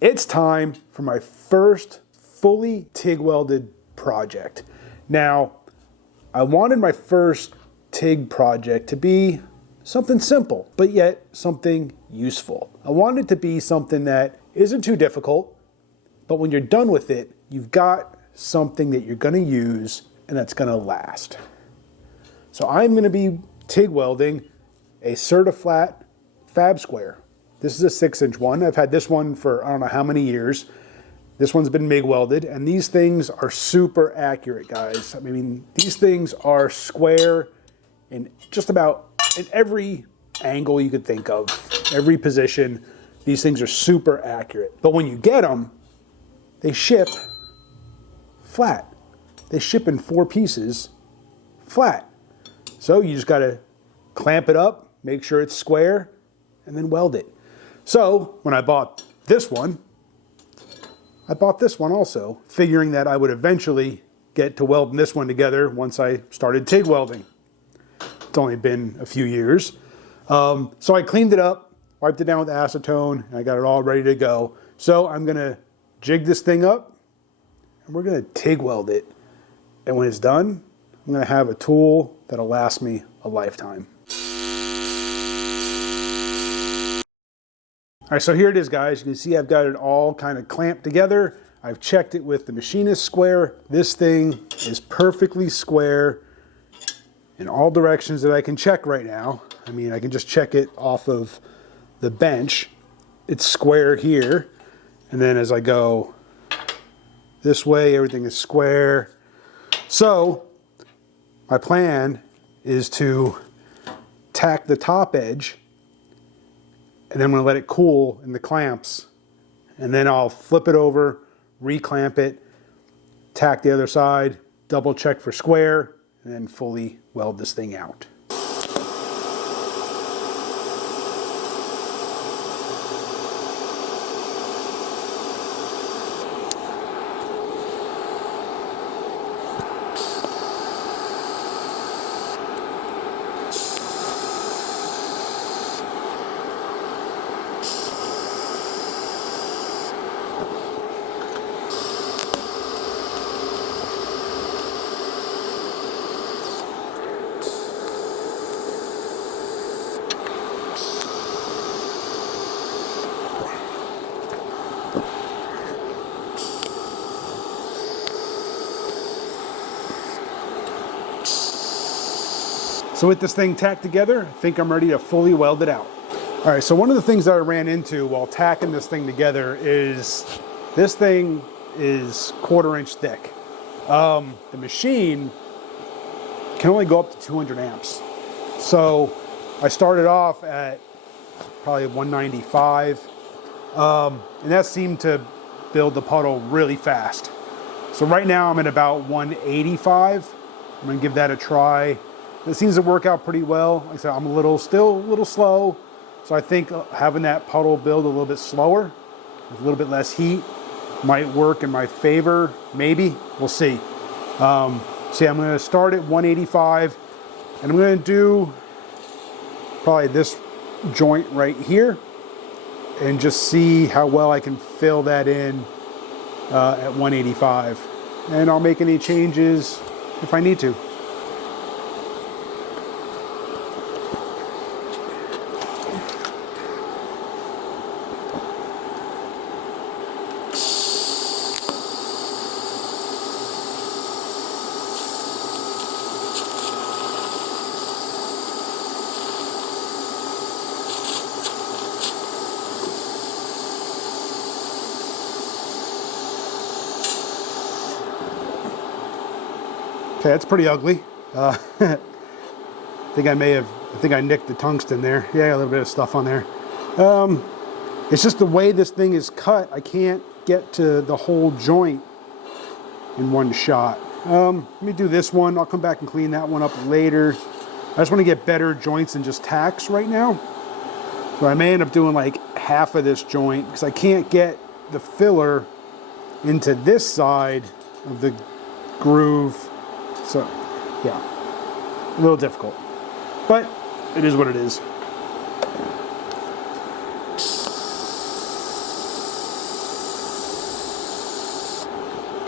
It's time for my first fully TIG welded project. Now, I wanted my first TIG project to be something simple, but yet something useful. I wanted it to be something that isn't too difficult, but when you're done with it, you've got something that you're gonna use and that's gonna last. So I'm gonna be TIG welding a Certiflat fab square. This is a 6-inch one. I've had this one for I don't know how many years. This one's been MIG welded, and these things are super accurate, guys. I mean, these things are square in just about in every angle you could think of, every position. These things are super accurate. But when you get them, they ship flat. They ship in 4 pieces flat. So you just gotta clamp it up, make sure it's square, and then weld it. So when I bought this one, I bought this one also, figuring that I would eventually get to welding this one together once I started TIG welding. It's only been a few years. So I cleaned it up, wiped it down with acetone, and I got it all ready to go. So I'm gonna jig this thing up, and we're gonna TIG weld it. And when it's done, I'm gonna have a tool that'll last me a lifetime. All right, so here it is, guys. You can see I've got it all kind of clamped together. I've checked it with the machinist square. This thing is perfectly square in all directions that I can check right now. I mean, I can just check it off of the bench. It's square here. And then as I go this way, everything is square. So my plan is to tack the top edge, and then I'm gonna let it cool in the clamps, and then I'll flip it over, reclamp it, tack the other side, double check for square, and then fully weld this thing out. So with this thing tacked together, I think I'm ready to fully weld it out. All right, so one of the things that I ran into while tacking this thing together is this thing is 1/4 inch thick. The machine can only go up to 200 amps. So I started off at probably 195, and that seemed to build the puddle really fast. So right now I'm at about 185. I'm gonna give that a try. It seems to work out pretty well. Like I said, I'm still a little slow. So I think having that puddle build a little bit slower, with a little bit less heat, might work in my favor, maybe. We'll see. So yeah, I'm gonna start at 185, and I'm gonna do probably this joint right here, and just see how well I can fill that in at 185. And I'll make any changes if I need to. Okay, that's pretty ugly. I think I nicked the tungsten there. Yeah, a little bit of stuff on there. It's just the way this thing is cut. I can't get to the whole joint in one shot. Let me do this one. I'll come back and clean that one up later. I just want to get better joints than just tacks right now. So I may end up doing like half of this joint because I can't get the filler into this side of the groove. So yeah, a little difficult, but it is what it is.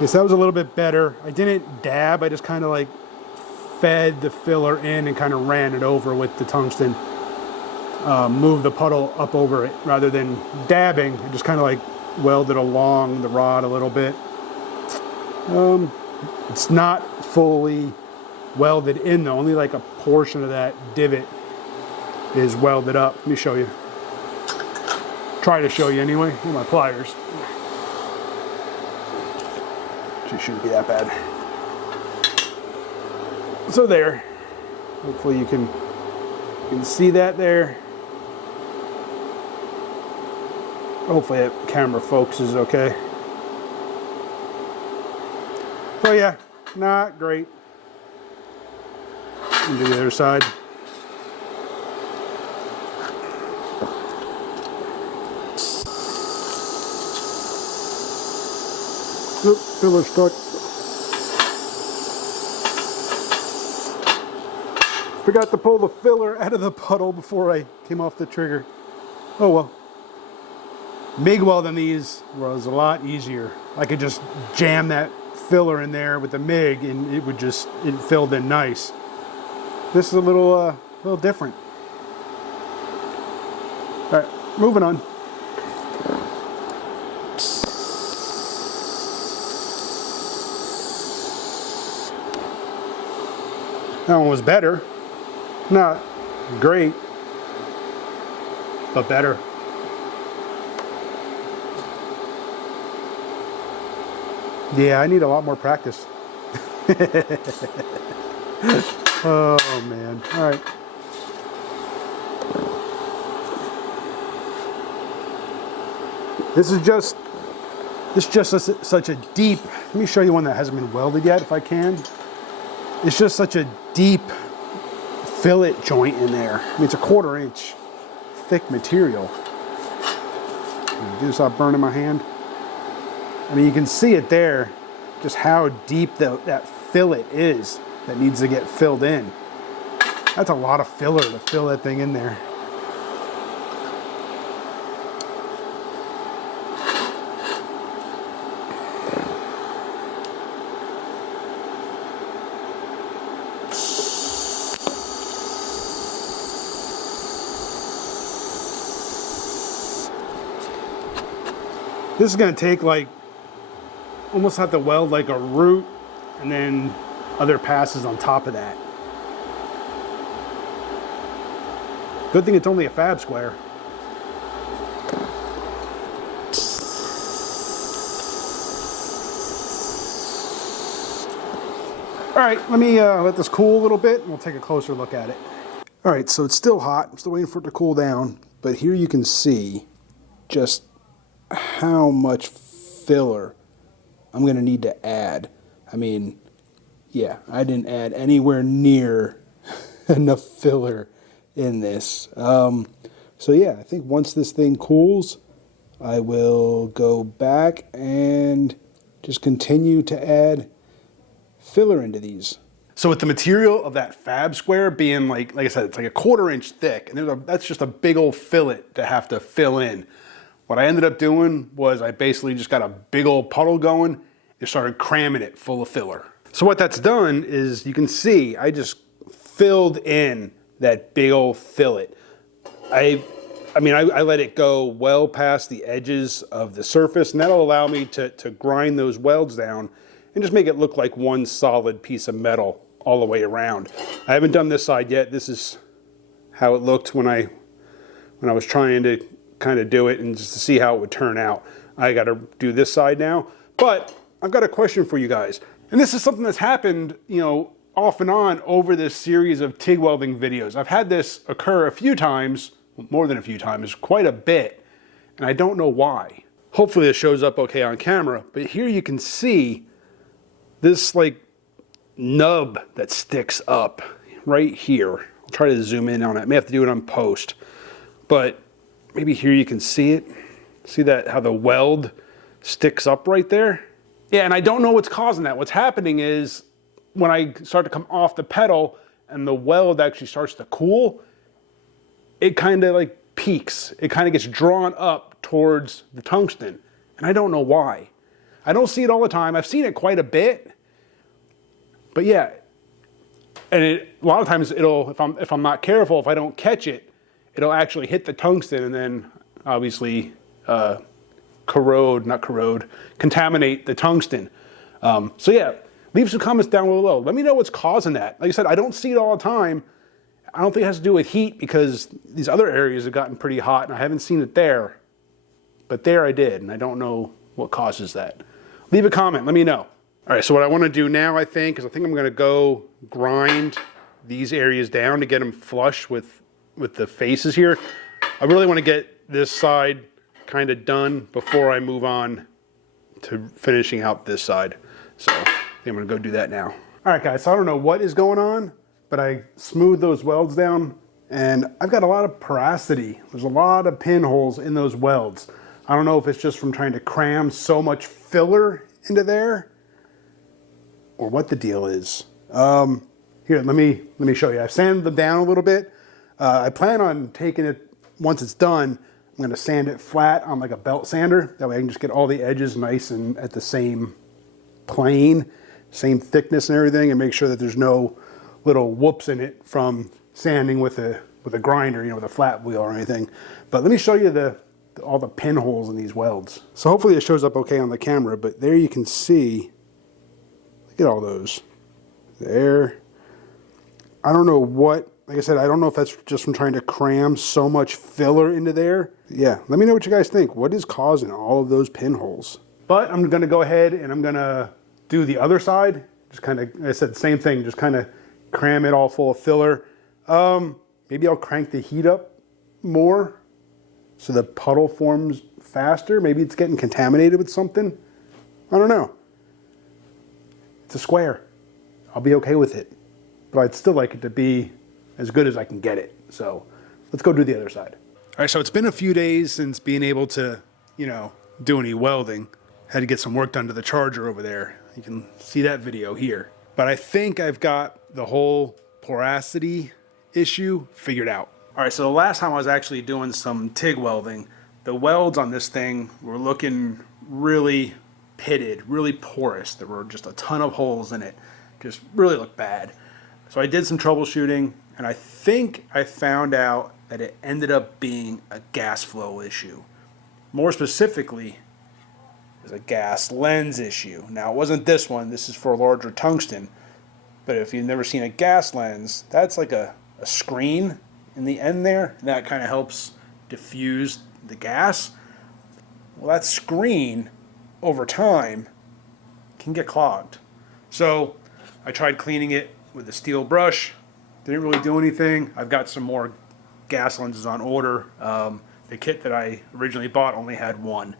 Okay, so that was a little bit better. I didn't dab, I just kind of like fed the filler in and kind of ran it over with the tungsten. Moved the puddle up over it rather than dabbing. I just kind of like welded along the rod a little bit. It's not fully welded in though, only like a portion of that divot is welded up. Let me show you. Try to show you anyway. With my pliers. It shouldn't be that bad. So there. Hopefully you can see that there. Hopefully that camera focuses okay. So yeah, not great. Into the other side. Oop, filler stuck. Forgot to pull the filler out of the puddle before I came off the trigger. Oh well. MIG welding these was a lot easier. I could just jam that filler in there with the MIG and it filled in nice. This is a little different. All right, moving on. That one was better. Not great, but better. Yeah, I need a lot more practice. Oh man, all right. This is just such a deep, let me show you one that hasn't been welded yet if I can. It's just such a deep fillet joint in there. I mean, it's a 1/4 inch thick material. Do this without burning my hand. I mean, you can see it there, just how deep that fillet is that needs to get filled in. That's a lot of filler to fill that thing in there. This is going to take like, almost have to weld like a root and then other passes on top of that. Good thing it's only a fab square. All right, let me let this cool a little bit and we'll take a closer look at it. All right, so it's still hot. I'm still waiting for it to cool down, but here you can see just how much filler I'm going to need to add. I mean, yeah, I didn't add anywhere near enough filler in this. So yeah, I think once this thing cools, I will go back and just continue to add filler into these. So with the material of that fab square being like I said, it's like a 1/4 inch thick, and that's just a big old fillet to have to fill in. What I ended up doing was I basically just got a big old puddle going and started cramming it full of filler. So what that's done is you can see I just filled in that big old fillet. I let it go well past the edges of the surface, and that'll allow me to grind those welds down and just make it look like one solid piece of metal all the way around. I haven't done this side yet. This is how it looked when I was trying to kind of do it and just to see how it would turn out. I got to do this side now, but I've got a question for you guys. And this is something that's happened, off and on over this series of TIG welding videos. I've had this occur a few times, more than a few times, quite a bit, and I don't know why. Hopefully it shows up okay on camera, but here you can see this like nub that sticks up right here. I'll try to zoom in on it. I may have to do it on post, but maybe here you can see it. See that, how the weld sticks up right there? Yeah, and I don't know what's causing that. What's happening is when I start to come off the pedal and the weld actually starts to cool, it kind of like peaks. It kind of gets drawn up towards the tungsten, and I don't know why. I don't see it all the time. I've seen it quite a bit, but yeah. And a lot of times it'll, if I'm not careful, if I don't catch it, it'll actually hit the tungsten and then obviously contaminate the tungsten. So yeah, leave some comments down below. Let me know what's causing that. Like I said, I don't see it all the time. I don't think it has to do with heat because these other areas have gotten pretty hot and I haven't seen it there. But there I did, and I don't know what causes that. Leave a comment, let me know. All right, so what I want to do now, I think I'm going to go grind these areas down to get them flush with the faces here. I really want to get this side kind of done before I move on to finishing out this side. So I think I'm going to go do that now. All right, guys, so I don't know what is going on, but I smoothed those welds down, and I've got a lot of porosity. There's a lot of pinholes in those welds. I don't know if it's just from trying to cram so much filler into there, or what the deal is. Here, let me show you. I've sanded them down a little bit. I plan on taking it, once it's done, I'm gonna sand it flat on like a belt sander. That way I can just get all the edges nice and at the same plane, same thickness and everything, and make sure that there's no little whoops in it from sanding with a grinder, you know, with a flat wheel or anything. But let me show you all the pinholes in these welds. So hopefully it shows up okay on the camera, but there you can see, look at all those. There. I don't know what, like I said, I don't know if that's just from trying to cram so much filler into there. Yeah, let me know what you guys think. What is causing all of those pinholes? But I'm gonna go ahead and I'm gonna do the other side. Just kind of, like I said, same thing, just kind of cram it all full of filler. Maybe I'll crank the heat up more so the puddle forms faster. Maybe it's getting contaminated with something. I don't know. It's a square. I'll be okay with it. But I'd still like it to be as good as I can get it. So let's go do the other side. All right, so it's been a few days since being able to, you know, do any welding. Had to get some work done to the charger over there. You can see that video here. But I think I've got the whole porosity issue figured out. All right, so the last time I was actually doing some TIG welding, the welds on this thing were looking really pitted, really porous. There were just a ton of holes in it. Just really looked bad. So I did some troubleshooting, and I think I found out that it ended up being a gas flow issue. More specifically, it was a gas lens issue. Now, it wasn't this one. This is for a larger tungsten. But if you've never seen a gas lens, that's like a screen in the end there. And that kind of helps diffuse the gas. Well, that screen, over time, can get clogged. So I tried cleaning it with a steel brush. Didn't really do anything. I've got some more gas lenses on order. The kit that I originally bought only had one.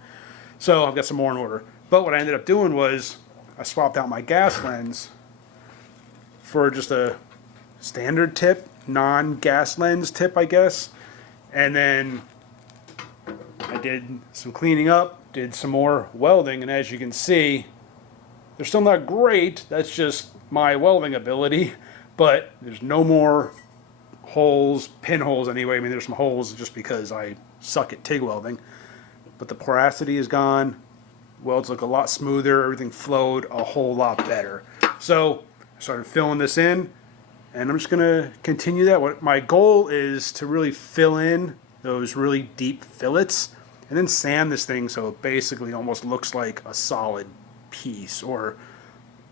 So I've got some more in order. But what I ended up doing was I swapped out my gas lens for just a standard tip, non-gas lens tip, I guess. And then I did some cleaning up, did some more welding, and as you can see, they're still not great. That's just my welding ability, but there's no more holes, pinholes anyway. I mean, there's some holes just because I suck at TIG welding, but the porosity is gone. Welds look a lot smoother. Everything flowed a whole lot better. So I started filling this in, and I'm just gonna continue that. What my goal is to really fill in those really deep fillets and then sand this thing so it basically almost looks like a solid piece, or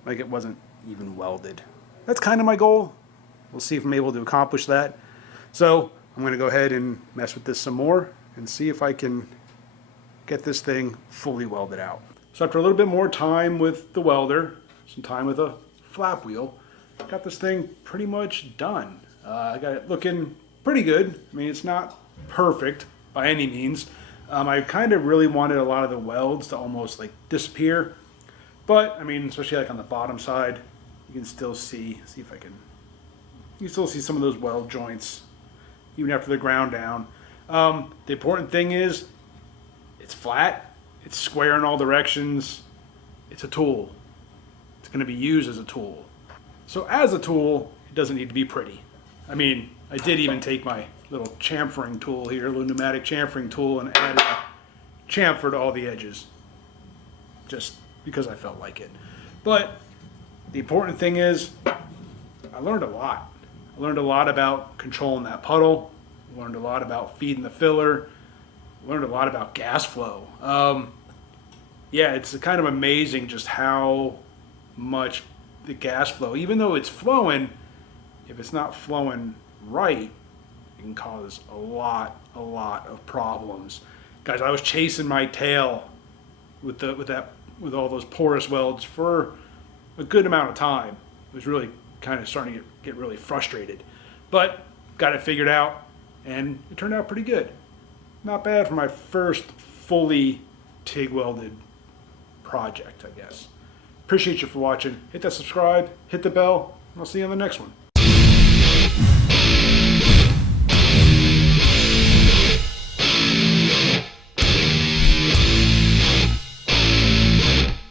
like it wasn't even welded. That's kind of my goal. We'll see if I'm able to accomplish that. So I'm going to go ahead and mess with this some more and see if I can get this thing fully welded out. So after a little bit more time with the welder, some time with a flap wheel, I got this thing pretty much done. I got it looking pretty good. I mean, it's not perfect by any means. I kind of really wanted a lot of the welds to almost like disappear. But, I mean, especially like on the bottom side, you can still see if I can, you can still see some of those weld joints, even after they're ground down. The important thing is, it's flat, it's square in all directions, it's a tool. It's going to be used as a tool. So as a tool, it doesn't need to be pretty. I mean, I did even take my little chamfering tool here, a little pneumatic chamfering tool, and added a chamfer to all the edges. Just because I felt like it. But the important thing is I learned a lot. I learned a lot about controlling that puddle. I learned a lot about feeding the filler. I learned a lot about gas flow. Yeah, it's kind of amazing just how much the gas flow, even though it's flowing, if it's not flowing right, it can cause a lot of problems. Guys, I was chasing my tail with all those porous welds for a good amount of time. It was really kind of starting to get really frustrated, but got it figured out, and it turned out pretty good. Not bad for my first fully TIG welded project, I guess. Appreciate you for watching. Hit that subscribe, hit the bell, and I'll see you on the next one.